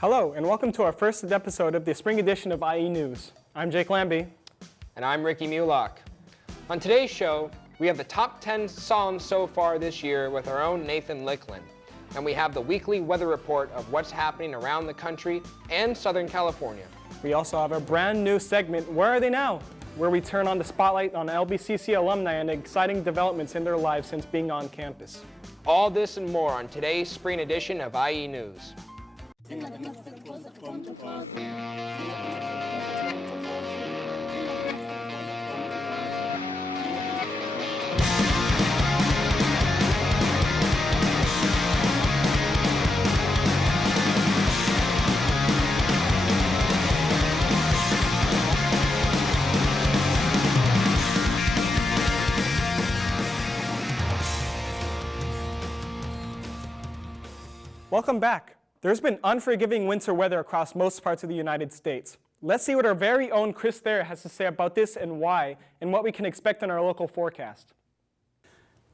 Hello, and welcome to our first episode of the spring edition of IE News. I'm Jake Lambie. And I'm Ricky Mulock. On today's show, we have the top 10 songs so far this year with our own Nathan Licklin. And we have the weekly weather report of what's happening around the country and Southern California. We also have a brand new segment, Where Are They Now?, where we turn on the spotlight on LBCC alumni and exciting developments in their lives since being on campus. All this and more on today's spring edition of IE News. Welcome back. There's been unforgiving winter weather across most parts of the United States. Let's see what our very own Chris Thayer has to say about this and why, and what we can expect in our local forecast.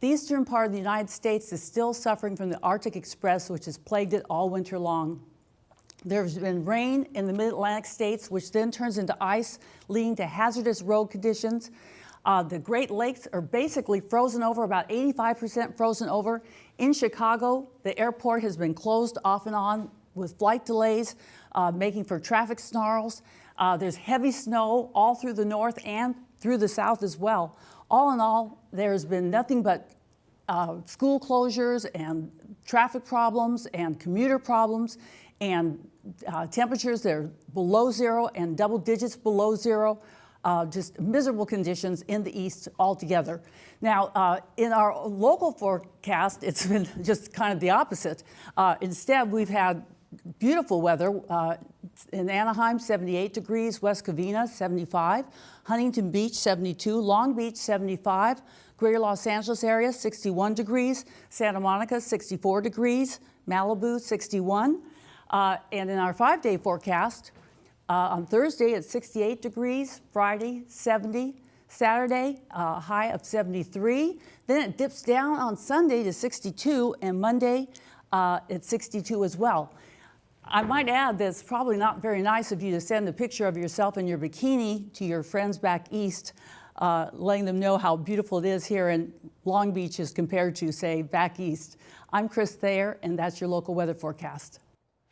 The eastern part of the United States is still suffering from the Arctic Express, which has plagued it all winter long. There's been rain in the mid-Atlantic states, which then turns into ice, leading to hazardous road conditions. The Great Lakes are basically frozen over, about 85% frozen over. In Chicago, the airport has been closed off and on with flight delays, making for traffic snarls. There's heavy snow all through the north and through the south as well. All in all, there's been nothing but school closures and traffic problems and commuter problems and temperatures that are below zero and double digits below zero. Just miserable conditions in the east altogether. Now, in our local forecast, it's been just kind of the opposite. Instead, we've had beautiful weather. In Anaheim, 78 degrees, West Covina, 75, Huntington Beach, 72, Long Beach, 75, Greater Los Angeles area, 61 degrees, Santa Monica, 64 degrees, Malibu, 61. And in our 5-day forecast, on Thursday, it's 68 degrees, Friday, 70, Saturday, high of 73. Then it dips down on Sunday to 62, and Monday, it's 62 as well. I might add that it's probably not very nice of you to send a picture of yourself in your bikini to your friends back east, letting them know how beautiful it is here in Long Beach as compared to, say, back east. I'm Chris Thayer, and that's your local weather forecast.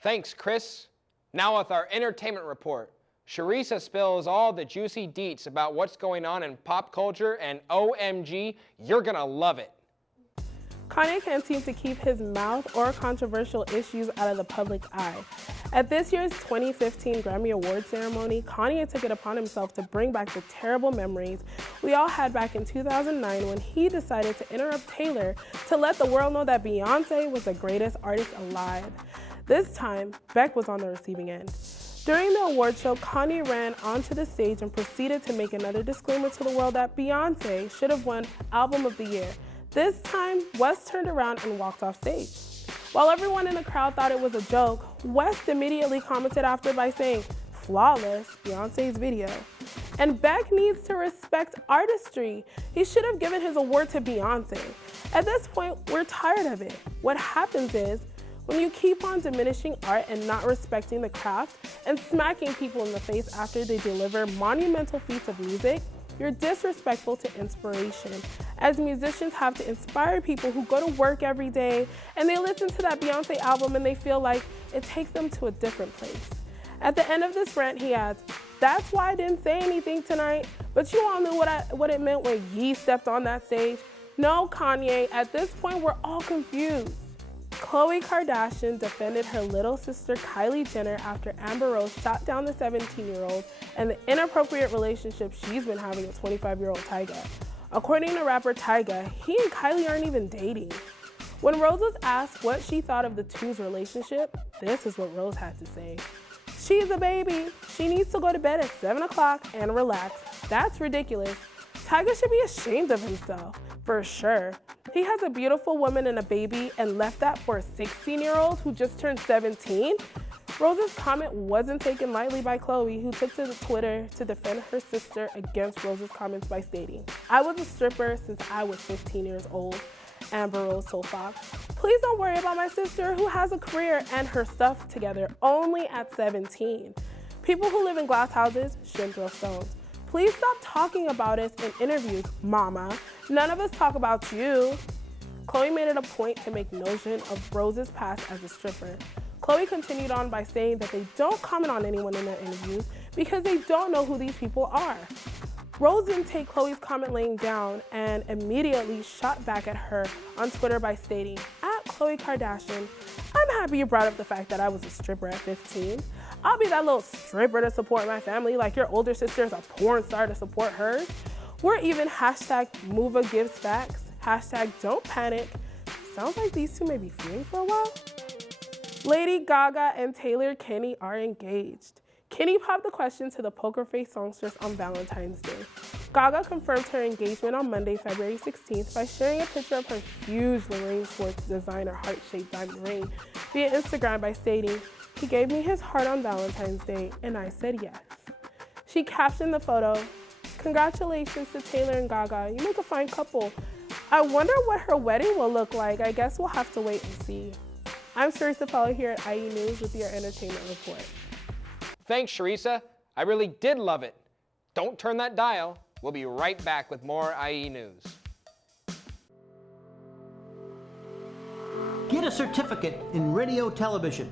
Thanks, Chris. Now with our entertainment report, Sharissa spills all the juicy deets about what's going on in pop culture, and OMG, you're gonna love it. Kanye can't seem to keep his mouth or controversial issues out of the public eye. At this year's 2015 Grammy Award ceremony, Kanye took it upon himself to bring back the terrible memories we all had back in 2009 when he decided to interrupt Taylor to let the world know that Beyonce was the greatest artist alive. This time, Beck was on the receiving end. During the award show, Kanye ran onto the stage and proceeded to make another disclaimer to the world that Beyonce should have won Album of the Year. This time, West turned around and walked off stage. While everyone in the crowd thought it was a joke, West immediately commented after by saying, "Flawless, Beyonce's video." And Beck needs to respect artistry. He should have given his award to Beyonce. At this point, we're tired of it. What happens is, when you keep on diminishing art and not respecting the craft and smacking people in the face after they deliver monumental feats of music, you're disrespectful to inspiration, as musicians have to inspire people who go to work every day and they listen to that Beyonce album and they feel like it takes them to a different place. At the end of this rant, he adds, "That's why I didn't say anything tonight, but you all knew what it meant when Ye stepped on that stage." No, Kanye, at this point, we're all confused. Khloe Kardashian defended her little sister Kylie Jenner after Amber Rose shot down the 17-year-old and the inappropriate relationship she's been having with 25-year-old Tyga. According to rapper Tyga, he and Kylie aren't even dating. When Rose was asked what she thought of the two's relationship, this is what Rose had to say. "She's a baby. She needs to go to bed at 7 o'clock and relax. That's ridiculous. Tyga should be ashamed of himself, for sure. He has a beautiful woman and a baby and left that for a 16-year-old who just turned 17? Rose's comment wasn't taken lightly by Khloe, who took to Twitter to defend her sister against Rose's comments by stating, "I was a stripper since I was 15 years old, Amber Rose told Fox. Please don't worry about my sister who has a career and her stuff together only at 17. People who live in glass houses shouldn't throw stones. Please stop talking about us in interviews, mama. None of us talk about you. Khloe made it a point to make notion of Rose's past as a stripper. Khloe continued on by saying that they don't comment on anyone in their interviews because they don't know who these people are. Rose didn't take Khloe's comment laying down and immediately shot back at her on Twitter by stating, at Khloe Kardashian, I'm happy you brought up the fact that I was a stripper at 15. I'll be that little stripper to support my family like your older sister is a porn star to support hers. We're even hashtag Muva gives facts, hashtag don't panic. Sounds like these two may be feuding for a while. Lady Gaga and Taylor Kinney are engaged. Kinney popped the question to the Poker Face songstress on Valentine's Day. Gaga confirmed her engagement on Monday, February 16th by sharing a picture of her huge Lorraine Schwartz designer heart-shaped diamond ring via Instagram by stating, he gave me his heart on Valentine's Day and I said yes. She captioned the photo, congratulations to Taylor and Gaga, you make a fine couple. I wonder what her wedding will look like. I guess we'll have to wait and see. I'm Charissa Fellow here at IE News with your entertainment report. Thanks, Charissa. I really did love it. Don't turn that dial. We'll be right back with more IE News. Get a certificate in radio television.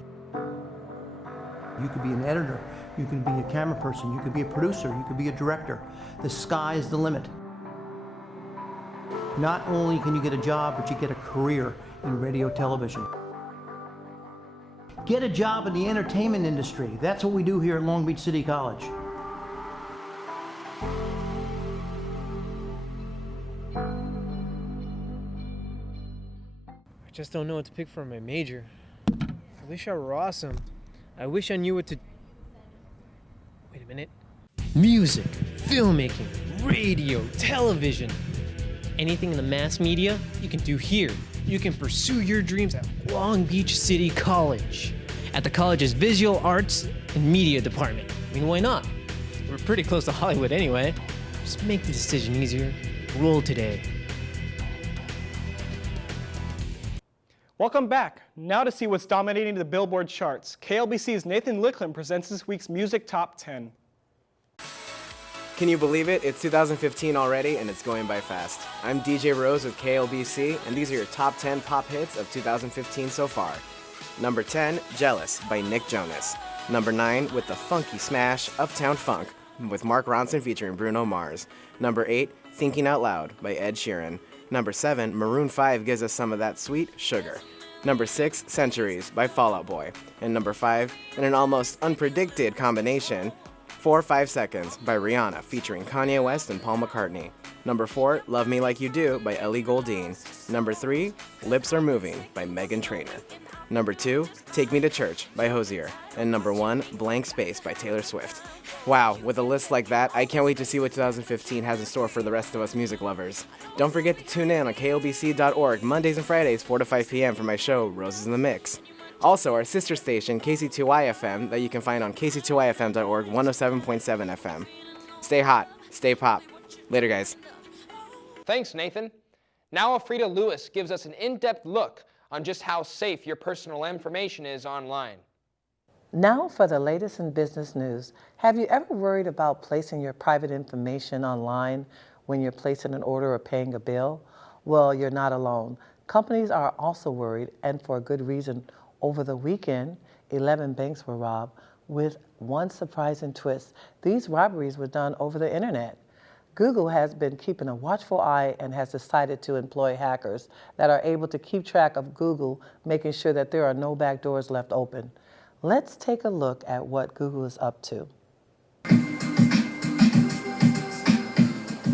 You could be an editor, you could be a camera person, you could be a producer, you could be a director. The sky is the limit. Not only can you get a job, but you get a career in radio television. Get a job in the entertainment industry. That's what we do here at Long Beach City College. I just don't know what to pick for my major. I wish I were awesome. I wish I knew what to... Wait a minute. Music, filmmaking, radio, television. Anything in the mass media, you can do here. You can pursue your dreams at Long Beach City College. At the college's Visual Arts and Media Department. I mean, why not? We're pretty close to Hollywood anyway. Just make the decision easier. Roll today. Welcome back. Now to see what's dominating the Billboard charts, KLBC's Nathan Licklin presents this week's Music Top 10. Can you believe it? It's 2015 already, and it's going by fast. I'm DJ Rose with KLBC, and these are your top 10 pop hits of 2015 so far. Number 10, Jealous by Nick Jonas. Number 9, with the funky smash, Uptown Funk, with Mark Ronson featuring Bruno Mars. Number 8, Thinking Out Loud by Ed Sheeran. Number 7, Maroon 5 gives us some of that sweet sugar. Number 6, Centuries by Fall Out Boy. And number 5, in an almost unpredicted combination, 4 5 Seconds by Rihanna featuring Kanye West and Paul McCartney. Number 4, Love Me Like You Do by Ellie Goulding. Number 3, Lips Are Moving by Meghan Trainor. Number 2, Take Me to Church by Hozier. And number 1, Blank Space by Taylor Swift. Wow, with a list like that, I can't wait to see what 2015 has in store for the rest of us music lovers. Don't forget to tune in on klbc.org Mondays and Fridays 4 to 5 p.m. for my show, Roses in the Mix. Also, our sister station, KC2Y-FM, that you can find on kc2yfm.org 107.7 FM. Stay hot, stay pop. Later, guys. Thanks, Nathan. Now Afrida Lewis gives us an in-depth look on just how safe your personal information is online. Now for the latest in business news. Have you ever worried about placing your private information online when you're placing an order or paying a bill? Well, you're not alone. Companies are also worried, and for a good reason. Over the weekend, 11 banks were robbed with one surprising twist. These robberies were done over the internet. Google has been keeping a watchful eye and has decided to employ hackers that are able to keep track of Google, making sure that there are no back doors left open. Let's take a look at what Google is up to.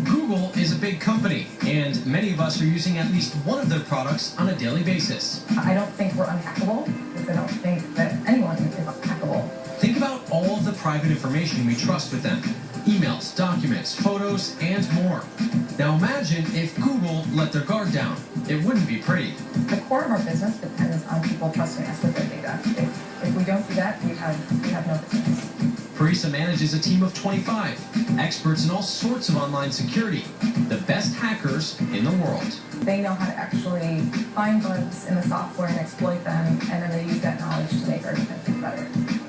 Google is a big company, and many of us are using at least one of their products on a daily basis. I don't think we're unhackable, because I don't think that anyone is hackable. Think about all of the private information we trust with them. Emails, documents, photos, and more. Now imagine if Google let their guard down. It wouldn't be pretty. The core of our business depends on people trusting us with their data. If we don't do that, we have no business. Parisa manages a team of 25, experts in all sorts of online security, the best hackers in the world. They know how to actually find bugs in the software and exploit them, and then they use that knowledge to make our defenses better.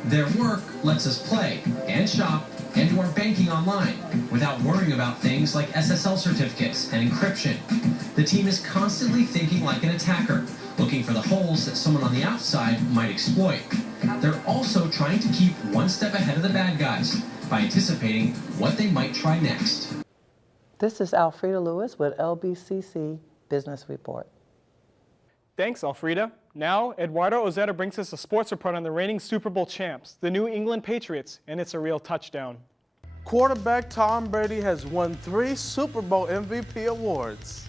Their work lets us play and shop and do our banking online without worrying about things like SSL certificates and encryption. The team is constantly thinking like an attacker, looking for the holes that someone on the outside might exploit. They're also trying to keep one step ahead of the bad guys by anticipating what they might try next. This is Alfreda Lewis with LBCC Business Report. Thanks, Alfreda. Now, Eduardo Ozeta brings us a sports report on the reigning Super Bowl champs, the New England Patriots, and it's a real touchdown. Quarterback Tom Brady has won 3 Super Bowl MVP awards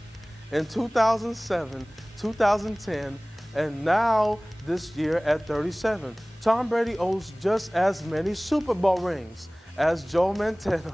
in 2007, 2010, and now this year at 37. Tom Brady owns just as many Super Bowl rings as Joe Montana.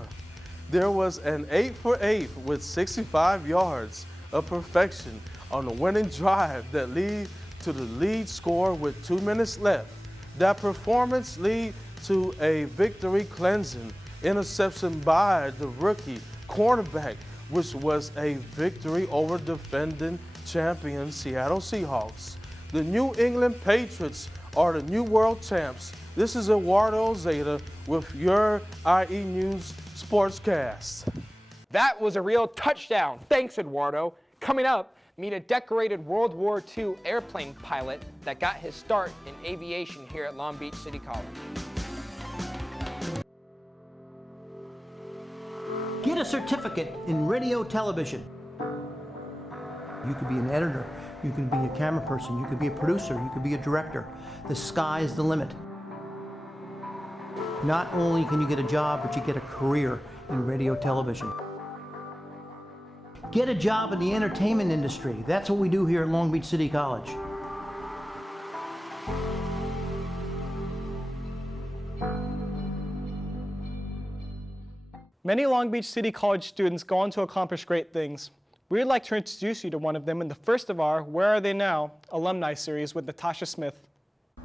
There was an 8 for 8 with 65 yards of perfection on the winning drive that lead to the lead score with 2 minutes left. That performance lead to a victory cleansing interception by the rookie cornerback, which was a victory over defending champion Seattle Seahawks. The New England Patriots are the new world champs. This is Eduardo Ozeta with your IE News Sportscast. That was a real touchdown. Thanks, Eduardo. Coming up, meet a decorated World War II airplane pilot that got his start in aviation here at Long Beach City College. Get a certificate in radio television. You could be an editor, you could be a camera person, you could be a producer, you could be a director. The sky is the limit. Not only can you get a job, but you get a career in radio television. Get a job in the entertainment industry. That's what we do here at Long Beach City College. Many Long Beach City College students go on to accomplish great things. We'd like to introduce you to one of them in the first of our Where Are They Now? Alumni series with Natasha Smith.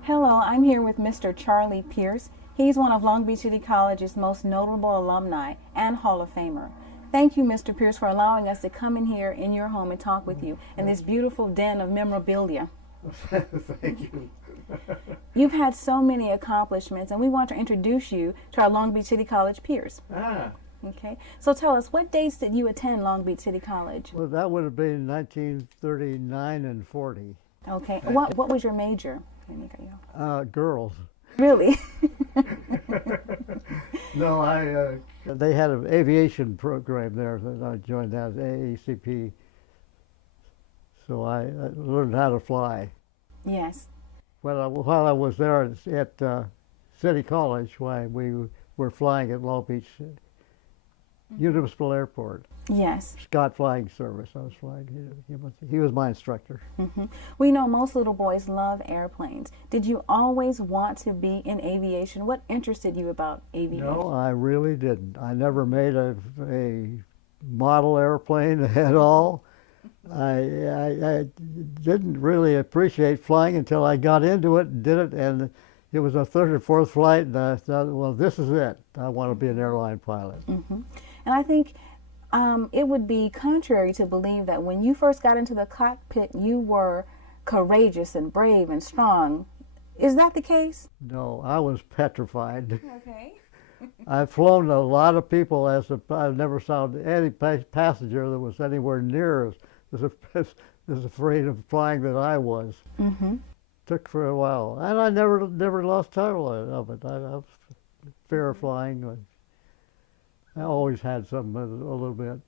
Hello, I'm here with Mr. Charlie Pierce. He's one of Long Beach City College's most notable alumni and Hall of Famer. Thank you, Mr. Pierce, for allowing us to come in here in your home and talk with you in this beautiful den of memorabilia. Thank you. You've had so many accomplishments, and we want to introduce you to our Long Beach City College peers. Okay, so tell us, what dates did you attend Long Beach City College? Well, that would have been 1939 and 40. Okay, what was your major? Girls. Really? No, they had an aviation program there that I joined as AACP. So I learned how to fly. Yes. While I was there at City College, while we were flying at Long Beach Municipal Airport. Yes. Scott Flying Service. I was flying. He was my instructor. Mm-hmm. We know most little boys love airplanes. Did you always want to be in aviation? What interested you about aviation? No, I really didn't. I never made a model airplane at all. I didn't really appreciate flying until I got into it and did it, and it was a 3rd or 4th flight, and I thought, well, this is it. I want to be an airline pilot. Mm-hmm. And I think it would be contrary to believe that when you first got into the cockpit, you were courageous and brave and strong. Is that the case? No, I was petrified. Okay. I've flown a lot of people. I never saw any passenger that was anywhere near as afraid of flying that I was. Mm-hmm. Took for a while, and I never lost title of it. I was fear of flying. I always had some, a little bit.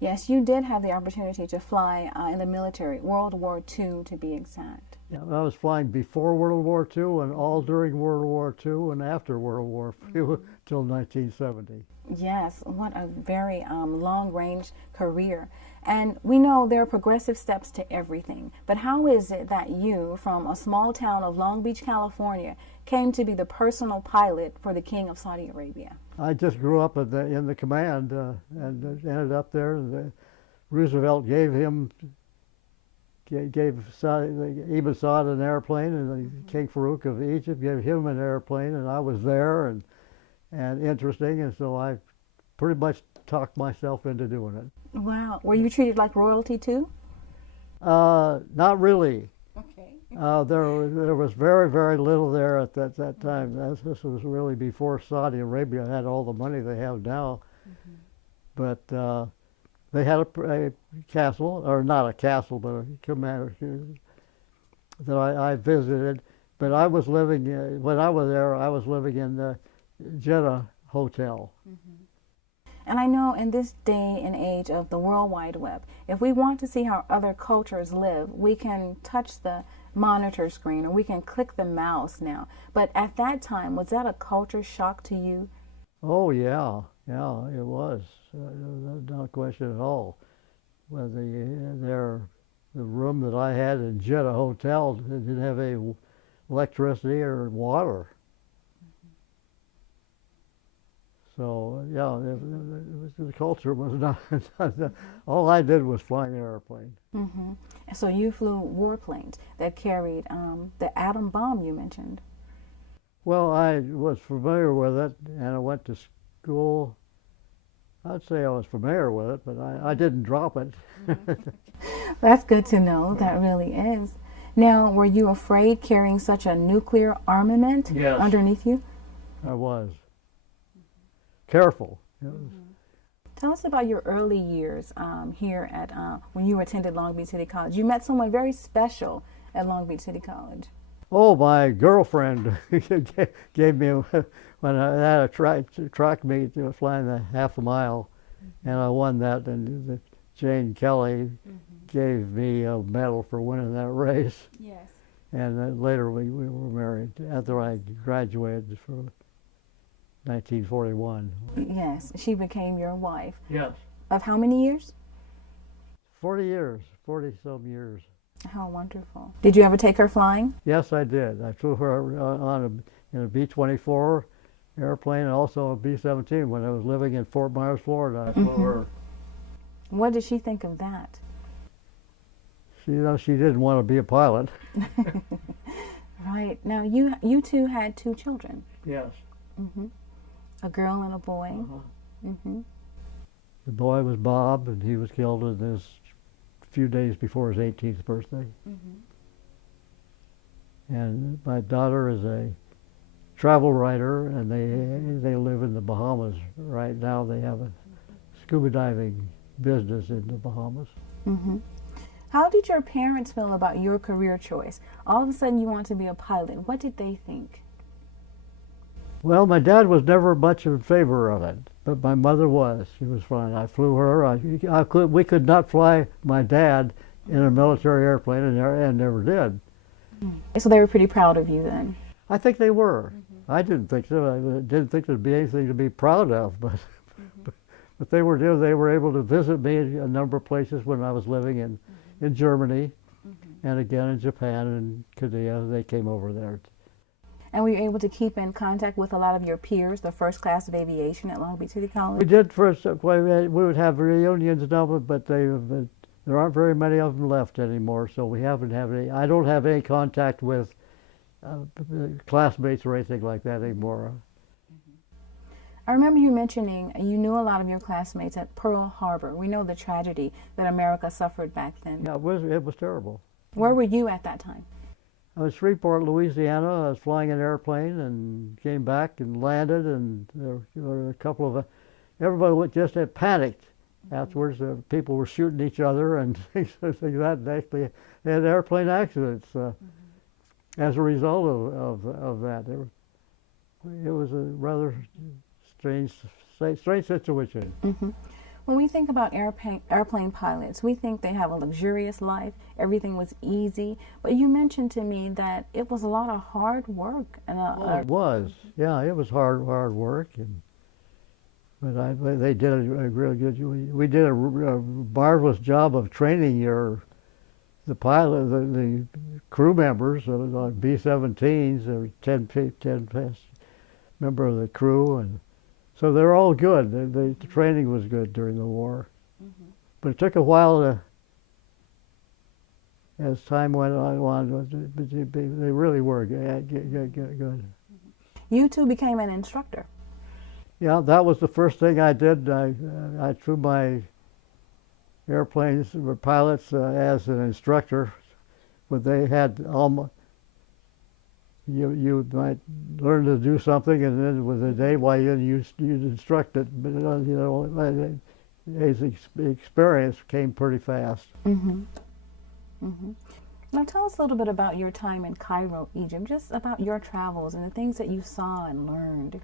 Yes, you did have the opportunity to fly in the military, World War II to be exact. Yeah, I was flying before World War II and all during World War II and after World War II till 1970. Yes, what a very long-range career. And we know there are progressive steps to everything, but how is it that you, from a small town of Long Beach, California, came to be the personal pilot for the King of Saudi Arabia? I just grew up in the command and ended up there. Roosevelt gave Ibn Saud an airplane, and King Farouk of Egypt gave him an airplane, and I was there and interesting, and so I pretty much talked myself into doing it. Wow. Were you treated like royalty too? Not really. Okay. There was very, very little there at that time. This was really before Saudi Arabia had all the money they have now. But they had a castle, or not a castle, but a commander that I visited. But I was living, when I was there, I was living in the Jeddah Hotel. And I know in this day and age of the World Wide Web, if we want to see how other cultures live, we can touch the monitor screen or we can click the mouse now. But at that time, was that a culture shock to you? Oh yeah, it was. No question at all. Well, the room that I had in Jeddah Hotel didn't have any electricity or water. So yeah, the culture was not. All I did was fly an airplane. So you flew warplanes that carried the atom bomb you mentioned. Well, I was familiar with it, and I went to school. I'd say I was familiar with it, but I didn't drop it. That's good to know. That really is. Now, were you afraid carrying such a nuclear armament underneath you? I was. Careful. Tell us about your early years here at when you attended Long Beach City College. You met someone very special at Long Beach City College. Oh, my girlfriend gave me, when I had a track meet, flying the half a mile, and I won that, and Jane Kelly gave me a medal for winning that race. Yes. And then later we were married after I graduated from 1941. Yes, she became your wife. Yes. Of how many years? 40 years, 40-some years. How wonderful. Did you ever take her flying? Yes, I did. I flew her in a B-24 airplane and also a B-17 when I was living in Fort Myers, Florida. I flew her. What did she think of that? She didn't want to be a pilot. Right. Now, you two had 2 children. Yes. A girl and a boy. The boy was Bob, and he was killed in his few days before his 18th birthday. And my daughter is a travel writer, and they live in the Bahamas right now. They have a scuba diving business in the Bahamas. How did your parents feel about your career choice? All of a sudden you want to be a pilot. What did they think? Well, my dad was never much in favor of it, but my mother was. She was fine. I flew her. We could not fly my dad in a military airplane, and never did. So they were pretty proud of you then? I think they were. I didn't think so. I didn't think there'd be anything to be proud of, but they were able to visit me in a number of places when I was living in Germany, and again in Japan and Korea. They came over there. And were you able to keep in contact with a lot of your peers, the first class of aviation at Long Beach City College? We did first. We would have reunions now, but there aren't very many of them left anymore. So we haven't had any. I don't have any contact with classmates or anything like that anymore. I remember you mentioning you knew a lot of your classmates at Pearl Harbor. We know the tragedy that America suffered back then. Yeah, it was terrible. Where were you at that time? I was in Shreveport, Louisiana. I was flying an airplane and came back and landed, and there were a couple of everybody just had panicked. Afterwards, people were shooting each other and things like that. And actually, they had airplane accidents as a result of that. It was a rather strange situation. When we think about airplane pilots, we think they have a luxurious life, everything was easy, but you mentioned to me that it was a lot of hard work. And it was, yeah, it was hard work, but they did a really good. We did a marvelous job of training the pilot, the crew members on B-17s. There were 10 member of the crew, and so they're all good. The training was good during the war. But it took a while as time went on, but they really were good. You too became an instructor. Yeah, that was the first thing I did. I threw my airplanes were pilots as an instructor, but they had almost, you might learn to do something, and then with a day while you'd instruct it, but his experience came pretty fast. Now tell us a little bit about your time in Cairo, Egypt, just about your travels and the things that you saw and learned.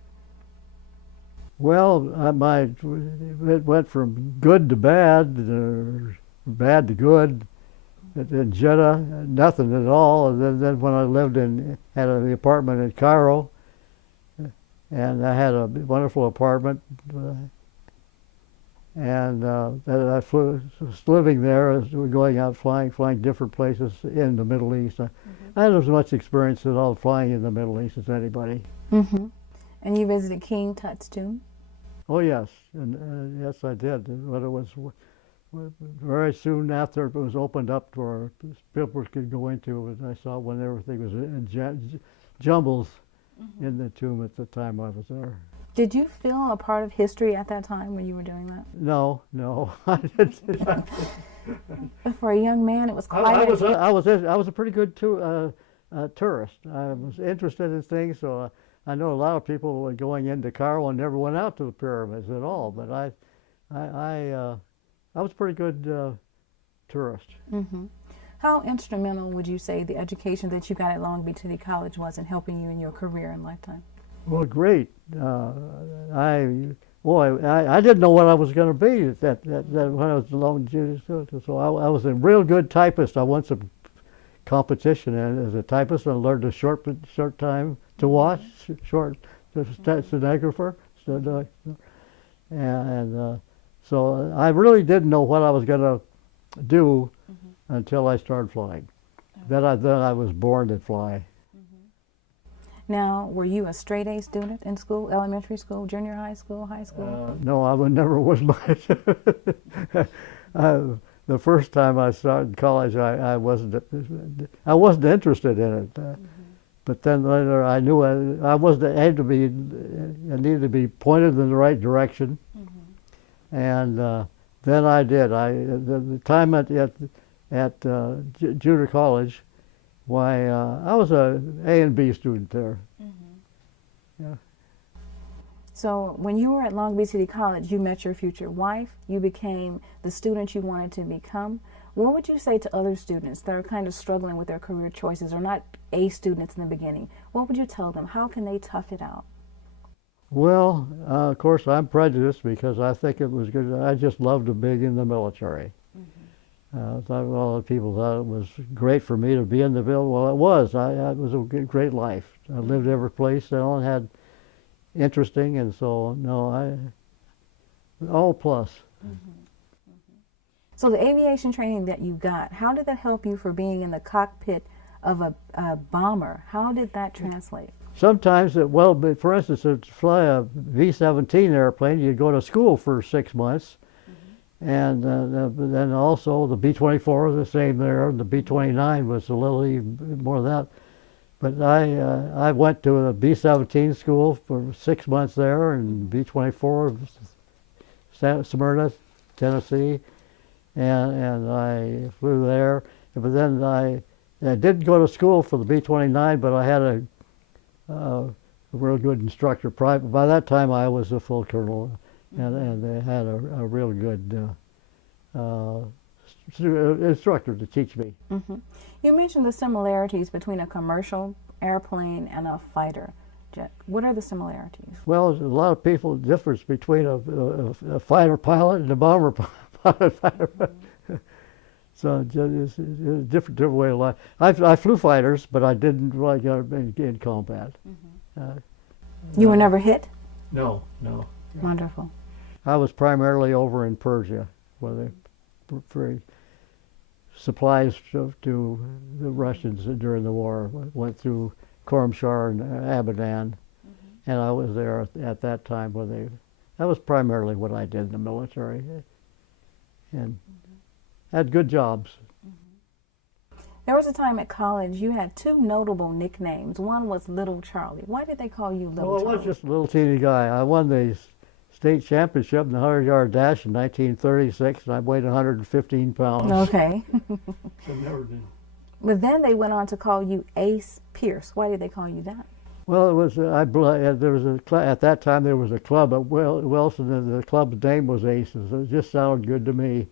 Well, it went from good to bad, bad to good. In Jeddah, nothing at all. And then when I lived had an apartment in Cairo, and I had a wonderful apartment, and I was living there as we were going out flying different places in the Middle East. I had as much experience at all flying in the Middle East as anybody. And you visited King Tut's tomb? Oh yes, and yes I did. But it was very soon after it was opened up where people could go into it. I saw when everything was in jumbles in the tomb at the time I was there. Did you feel a part of history at that time when you were doing that? No, I didn't. But for a young man, it was quite. I was a pretty good tourist. I was interested in things, so I know a lot of people were going into Cairo and never went out to the pyramids at all. But I was a pretty good tourist. How instrumental would you say the education that you got at Long Beach City College was in helping you in your career and lifetime? Well, great. I didn't know what I was going to be that when I was at Long Beach. So I was a real good typist. I won some competition as a typist. I learned a short time to watch, short stenographer, and so I really didn't know what I was going to do until I started flying. Then I was born to fly. Now, were you a straight A student in school, elementary school, junior high school, high school? No, I never was much. The first time I started college, I wasn't interested in it. But then later, I knew I needed to be pointed in the right direction, and then I did. The time at junior college, why I was a A and B student there. Yeah. So when you were at Long Beach City College, you met your future wife, you became the student you wanted to become. What would you say to other students that are kind of struggling with their career choices or not A students in the beginning? What would you tell them? How can they tough it out? Well, of course, I'm prejudiced because I think it was good. I just loved being in the military. I thought a lot of people thought it was great for me to be in the military. Well, it was. It was a great life. I lived every place and had interesting, and so all plus. So the aviation training that you got, how did that help you for being in the cockpit of a bomber? How did that translate? Sometimes, for instance, to fly a V-17 airplane, you go to school for 6 months, and then also the B-24 was the same there, and the B-29 was a little even more of that. But I went to a B-17 school for 6 months there, and B-24, Smyrna, Tennessee, and I flew there. But then I didn't go to school for the B-29, but I had a real good instructor. By that time, I was a full colonel, and they had a real good instructor to teach me. You mentioned the similarities between a commercial airplane and a fighter jet. What are the similarities? Well, there's a lot of people difference between a fighter pilot and a bomber pilot. So it's a different way of life. I flew fighters, but I didn't really get in combat. You were never hit? No. Wonderful. I was primarily over in Persia, where they for supplies to the Russians during the war. Went through Khorramshahr and Abadan, and I was there at that time that was primarily what I did in the military, and had good jobs. There was a time at college you had two notable nicknames. One was Little Charlie. Why did they call you Little Charlie? I was just a little teeny guy. I won the state championship in the 100-yard dash in 1936, and I weighed 115 pounds. Okay. So never did. But then they went on to call you Ace Pierce. Why did they call you that? Well, it was there was at that time there was a club at Wilson, and the club's name was Aces. It just sounded good to me.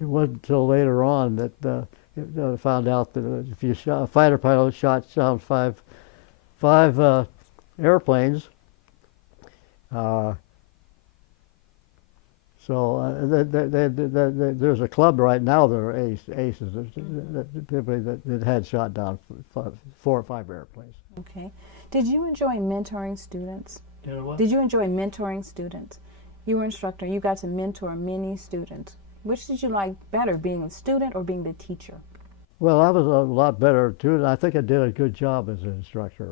It wasn't until later on that I found out that if you a fighter pilot shot down five airplanes. There's a club right now that are aces that had shot down 4 or 5 airplanes. Okay. Did you enjoy mentoring students? You know what? Did you enjoy mentoring students? You were an instructor. You got to mentor many students. Which did you like better, being a student or being the teacher? Well, I was a lot better too. I think I did a good job as an instructor.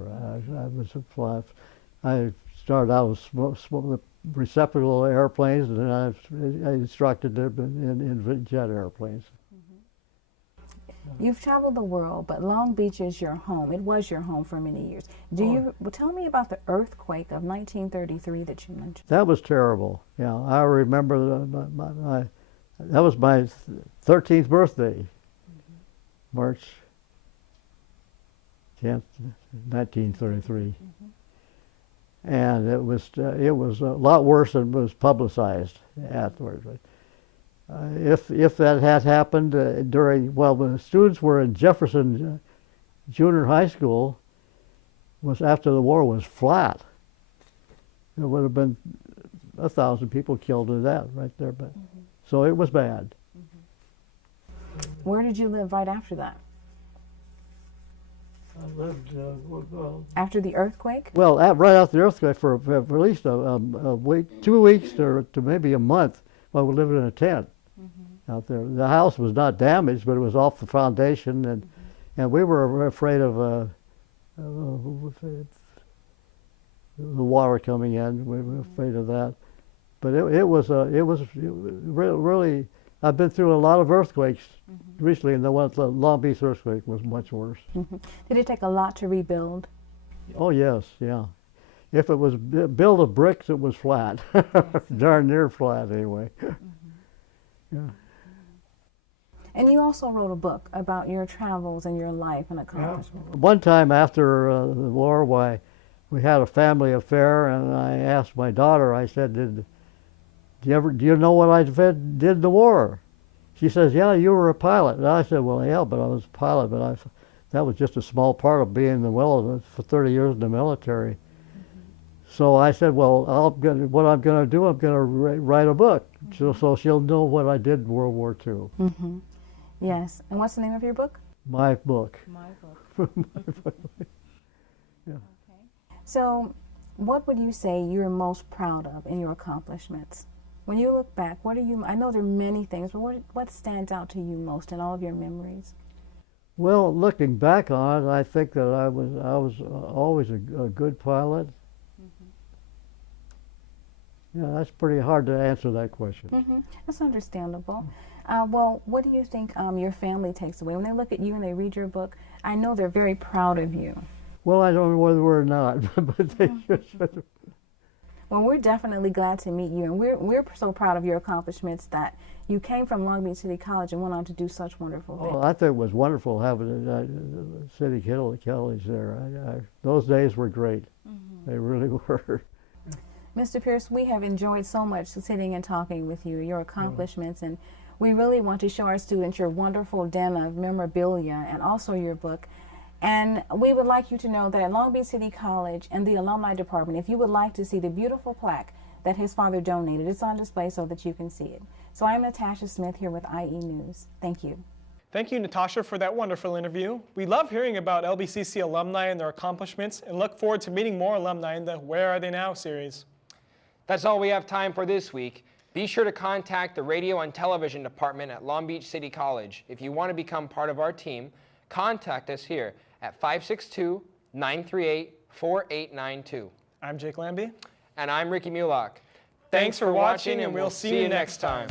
I started out with receptacle airplanes, and then I instructed them in jet airplanes. You've traveled the world, but Long Beach is your home. It was your home for many years. Tell me about the earthquake of 1933 that you mentioned. That was terrible. Yeah, I remember that was my 13th birthday, March 10th, 1933. And it was a lot worse than was publicized afterwards. If that had happened when the students were in Jefferson Junior High School, was after the war was flat. There would have been 1,000 people killed in that right there, but so it was bad. Where did you live right after that? I lived after the earthquake? Well, right after the earthquake, for at least a week, 2 weeks to maybe a month, while we lived in a tent out there. The house was not damaged, but it was off the foundation, and we were afraid of the water coming in. We were afraid of that. But it was really. I've been through a lot of earthquakes recently, and the Long Beach earthquake was much worse. Did it take a lot to rebuild? Oh yes, yeah. If it was built of bricks, it was flat, darn near flat anyway. Yeah. And you also wrote a book about your travels and your life and accomplishments. One time after the war, we had a family affair, and I asked my daughter. I said, "Do you know what I did in the war?" She says, "Yeah, you were a pilot." And I said, "Well, yeah, but I was a pilot, but that was just a small part of being for 30 years in the military." So I said, "Well, what I'm going to do, I'm going to write a book, so she'll know what I did in World War II." Yes. And what's the name of your book? My book. My book. Yeah. Okay. So, what would you say you're most proud of in your accomplishments? When you look back, I know there are many things, but what stands out to you most in all of your memories? Well, looking back on it, I think that I was always a good pilot. Yeah, that's pretty hard to answer that question. That's understandable. Well, what do you think your family takes away? When they look at you and they read your book, I know they're very proud of you. Well, I don't know whether we're not, but they should. Well, we're definitely glad to meet you, and we're so proud of your accomplishments that you came from Long Beach City College and went on to do such wonderful things. Well, I think it was wonderful having City College there. Those days were great. They really were. Mr. Pierce, we have enjoyed so much sitting and talking with you, your accomplishments, and we really want to show our students your wonderful den of memorabilia and also your book. And we would like you to know that at Long Beach City College and the Alumni Department, if you would like to see the beautiful plaque that his father donated, it's on display so that you can see it. So I'm Natasha Smith here with IE News. Thank you. Thank you, Natasha, for that wonderful interview. We love hearing about LBCC alumni and their accomplishments, and look forward to meeting more alumni in the Where Are They Now series. That's all we have time for this week. Be sure to contact the Radio and Television Department at Long Beach City College. If you want to become part of our team, contact us here at 562-938-4892. I'm Jake Lambie. And I'm Ricky Mulock. Thanks for watching, and we'll see you next time.